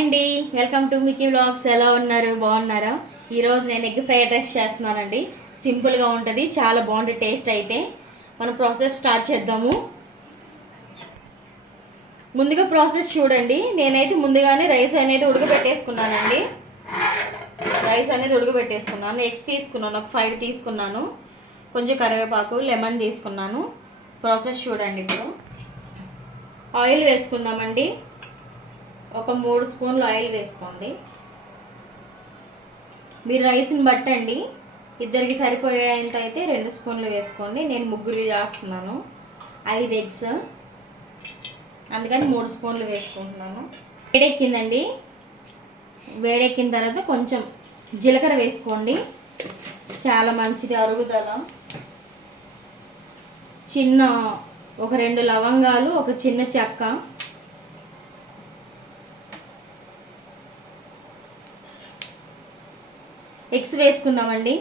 అండి, welcome to Mickey vlogs. ఎలా ఉన్నారు? బాగున్నారా? ఈరోజు నేను ఎగ్ ఫ్రైడ్ రైస్ చేస్తున్నానండి. సింపుల్గా ఉంటుంది, చాలా బాగుంటుంది టేస్ట్. అయితే మనం ప్రాసెస్ స్టార్ట్ చేద్దాము. ముందుగా ప్రాసెస్ చూడండి. నేనైతే ముందుగానే రైస్ అనేది ఉడకబెట్టేసుకున్నానండి. ఎగ్స్ తీసుకున్నాను, ఒక 5 తీసుకున్నాను. కొంచెం కరివేపాకు, లెమన్ తీసుకున్నాను. ప్రాసెస్ చూడండి. ఇప్పుడు ఆయిల్ వేసుకుందామండి. ఒక 3 స్పూన్లు ఆయిల్ వేసుకోండి. మీరు రైస్ని బట్టండి. ఇద్దరికి సరిపోయేంత అయితే 2 స్పూన్లు వేసుకోండి. నేను ముగ్గురు చేస్తున్నాను, 5 ఎగ్స్, అందుకని 3 స్పూన్లు వేసుకుంటున్నాను. వేడెక్కిందండి. వేడెక్కిన తర్వాత కొంచెం జీలకర్ర వేసుకోండి, చాలా మంచిది అరుగుదల. ఒక 2 లవంగాలు, ఒక చిన్న చెక్క, ఎగ్స్ వేసుకుందామండి.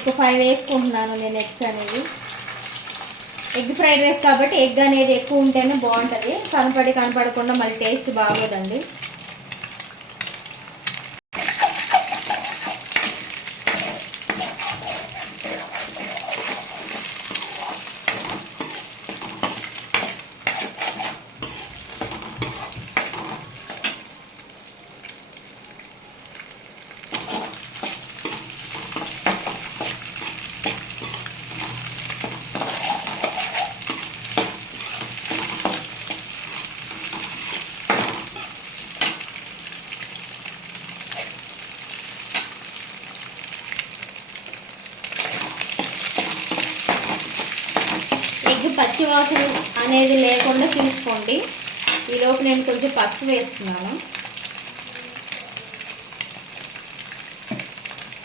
ఒక 5 వేసుకుంటున్నాను నేను ఎగ్స్ అనేది. ఎగ్ ఫ్రైడ్ రైస్ కాబట్టి ఎగ్ అనేది ఎక్కువ ఉంటేనే బాగుంటుంది. కనపడకుండా మళ్ళీ టేస్ట్ బాగోదండి. పచ్చి వాసన అనేది లేకుండా చూసుకోండి. ఈలోపు నేను కొంచెం పసుపు వేస్తున్నాను,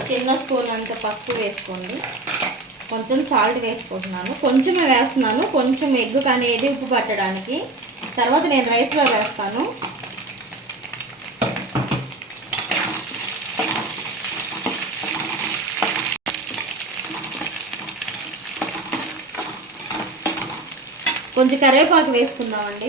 చిన్న స్పూన్ అంత పసుపు వేసుకోండి. కొంచెం సాల్ట్ వేసుకుంటున్నాను, కొంచెమే వేస్తున్నాను, కొంచెం ఎగ్ అనేది ఉప్పు పట్టడానికి. తర్వాత నేను రైస్లో వేస్తాను. కొంచెం కరివేపాకు వేసుకుందామండి.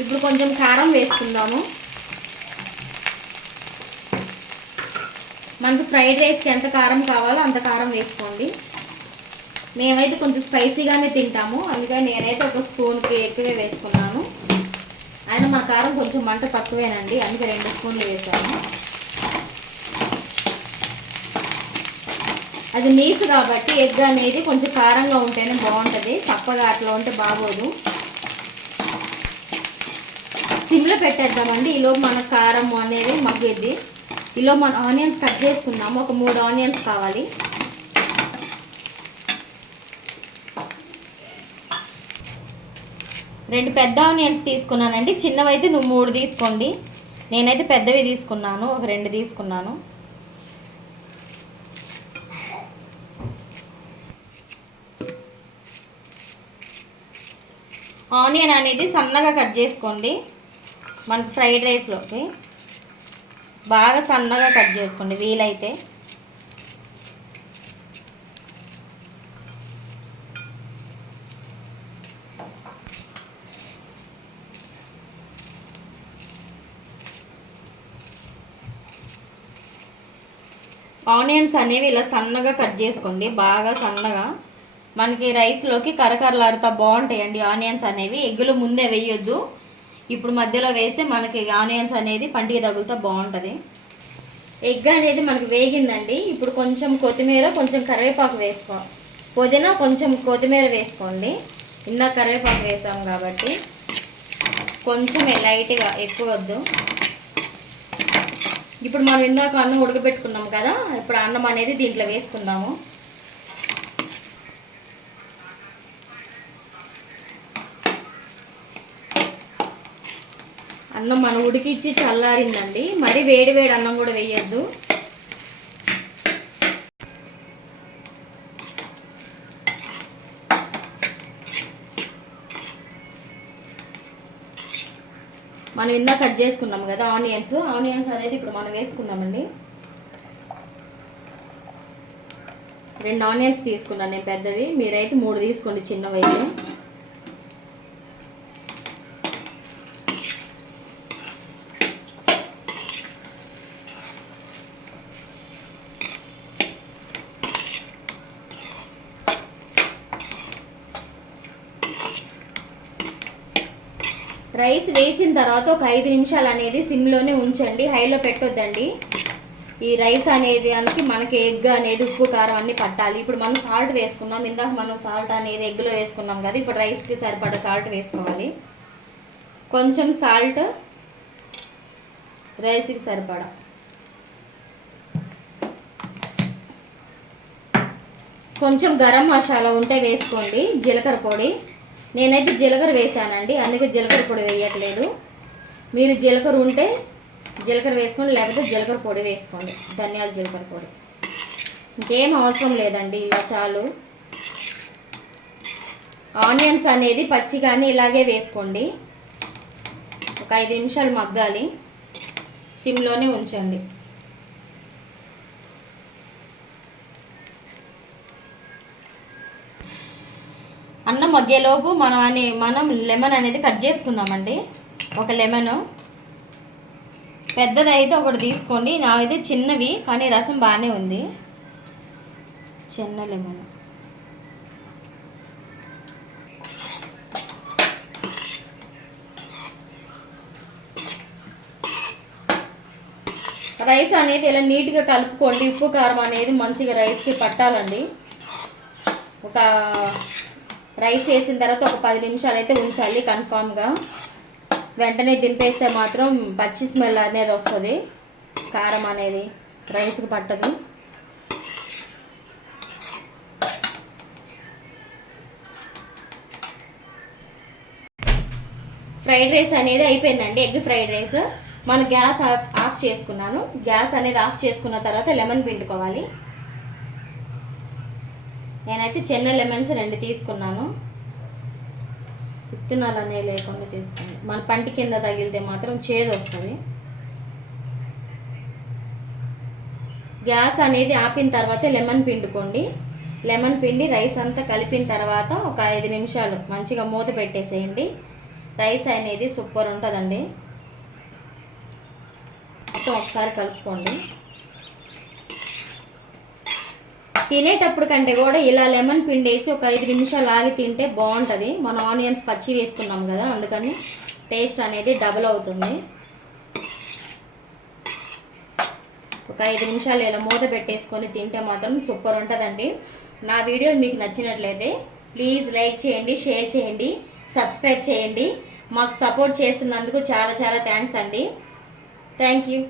ఇప్పుడు కొంచెం కారం వేసుకుందాము. మనకు ఫ్రైడ్ రైస్కి ఎంత కారం కావాలో అంత కారం వేసుకోండి. మేమైతే కొంచెం స్పైసీగానే తింటాము, అందుకని నేనైతే ఒక స్పూన్కి ఎక్కువే వేసుకున్నాను. అయినా మా కారం కొంచెం మంట తక్కువేనండి, అందుకే 2 స్పూన్లు వేసాను. అది నీసు కాబట్టి ఎగ్ అనేది కొంచెం కారంగా ఉంటేనే బాగుంటుంది, చప్పగా అట్లా ఉంటే బాగోదు. సిమ్లో పెట్టేద్దామండి. ఈలోపు మన కారం అనేది మగ్గుద్ది. ఈలోపు మన ఆనియన్స్ కట్ చేసుకుందాము. ఒక 3 ఆనియన్స్ కావాలి. రెండు పెద్ద ఆనియన్స్ తీసుకున్నానండి. చిన్నవైతే నువ్వు 3 తీసుకోండి. నేనైతే పెద్దవి తీసుకున్నాను, ఒక 2 తీసుకున్నాను. ఆనియన్ అనేది సన్నగా కట్ చేసుకోండి. మనకు ఫ్రైడ్ రైస్లోకి బాగా సన్నగా కట్ చేసుకోండి వీలైతే. ఆనియన్స్ అనేవి ఇలా సన్నగా కట్ చేసుకోండి, బాగా సన్నగా. మనకి రైస్లోకి కరకరలాడుతూ బాగుంటాయండి ఆనియన్స్ అనేవి. ఎగ్గులు ముందే వేయొద్దు, ఇప్పుడు మధ్యలో వేస్తే మనకి ఆనియన్స్ అనేది పంటికి తగులుతూ బాగుంటుంది. ఎగ్ అనేది మనకి వేగిందండి. ఇప్పుడు కొంచెం కొత్తిమీర, కొంచెం కరివేపాకు పుదీనా, కొంచెం కొత్తిమీర వేసుకోండి. ఇందాక కరివేపాకు వేసాం కాబట్టి కొంచెం లైట్గా, ఎక్కువ వద్దు. ఇప్పుడు మనం ఇందాక అన్నం ఉడకబెట్టుకున్నాం కదా, ఇప్పుడు అన్నం అనేది దీంట్లో వేసుకుందాము. అన్నం మనం ఉడికిచ్చి చల్లారిందండి, మరి వేడి వేడి అన్నం కూడా వేయద్దు. మనం ఇందాక కట్ చేసుకున్నాం కదా ఆనియన్స్ అనేది ఇప్పుడు మనం వేసుకుందామండి. 2 ఆనియన్స్ తీసుకున్నాను నేను పెద్దవి, మీరైతే 3 తీసుకోండి చిన్నవి అయితే. రైస్ వేసిన తర్వాత ఒక 5 నిమిషాలు అనేది సిమ్లోనే ఉంచండి, హైలో పెట్టొద్దండి. ఈ రైస్ అనేది మనకి ఎగ్ అనేది ఉప్పు కారం అన్నీ పట్టాలి. ఇప్పుడు మనం సాల్ట్ వేసుకున్నాం, ఇందాక మనం సాల్ట్ అనేది ఎగ్లో వేసుకున్నాం కదా, ఇప్పుడు రైస్కి సరిపడా సాల్ట్ వేసుకోవాలి. కొంచెం సాల్ట్ రైస్కి సరిపడా, కొంచెం గరం మసాలా ఉంటే వేసుకోండి, జీలకర్ర పొడి. నేనైతే జీలకర్ర వేసానండి, అందుకే జీలకర్ర పొడి వేయట్లేదు. మీరు జీలకర్ర ఉంటే జీలకర్ర వేసుకోండి, లేకపోతే జీలకర్ర పొడి వేసుకోండి, ధనియాల జీలకర్ర పొడి. ఇంకేం అవసరం లేదండి, ఇలా చాలు. ఆనియన్స్ అనేది పచ్చిగానే ఇలాగే వేసుకోండి. ఒక 5 నిమిషాలు మగ్గాలి, సిమ్లోనే ఉంచండి. అన్నం మగ్గేలోపు మనం లెమన్ అనేది కట్ చేసుకుందామండి. ఒక లెమన్ పెద్దది అయితే ఒకటి తీసుకోండి, నావైతే చిన్నవి కానీ రసం బాగానే ఉంది. చిన్న లెమన్. రైస్ అనేది ఇలా నీట్గా కలుపుకోండి, ఉప్పు కారం అనేది మంచిగా రైస్కి పట్టాలండి. ఒక రైస్ వేసిన తర్వాత ఒక 10 నిమిషాలు అయితే ఉంచాలి కన్ఫామ్గా. వెంటనే దింపేస్తే మాత్రం పచ్చి స్మెల్ అనేది వస్తుంది, కారం అనేది రైస్కి పట్టదు. ఫ్రైడ్ రైస్ అనేది అయిపోయిందండి, ఎగ్ ఫ్రైడ్ రైస్. మన గ్యాస్ ఆఫ్ చేసుకున్నాను. గ్యాస్ అనేది ఆఫ్ చేసుకున్న తర్వాత లెమన్ పిండుకోవాలి. నేనైతే చిన్న లెమన్స్ 2 తీసుకున్నాను. విత్తనాలు అనేవి లేకుండా చేసుకోండి, మన పంటి కింద తగిలితే మాత్రం చేదు వస్తుంది. గ్యాస్ అనేది ఆపిన తర్వాత లెమన్ పిండుకోండి. లెమన్ పిండి రైస్ అంతా కలిపిన తర్వాత ఒక 5 నిమిషాలు మంచిగా మూత పెట్టేసేయండి. రైస్ అనేది సూపర్ ఉంటుందండి. మొత్తం ఒకసారి కలుపుకోండి. తినేటప్పుడు కంటే కూడా ఇలా లెమన్ పిండేసి ఒక 5 నిమిషాలు ఆగి తింటే బాగుంటుంది. మనం ఆనియన్స్ పచ్చి వేసుకున్నాం కదా, అందుకని టేస్ట్ అనేది డబుల్ అవుతుంది. ఒక 5 నిమిషాలు ఇలా మూత పెట్టేసుకొని తింటే మాత్రం సూపర్ ఉంటుందండి. నా వీడియో మీకు నచ్చినట్లయితే ప్లీజ్ లైక్ చేయండి, షేర్ చేయండి, సబ్స్క్రైబ్ చేయండి. మాకు సపోర్ట్ చేస్తున్నందుకు చాలా చాలా థ్యాంక్స్ అండి. Thank you.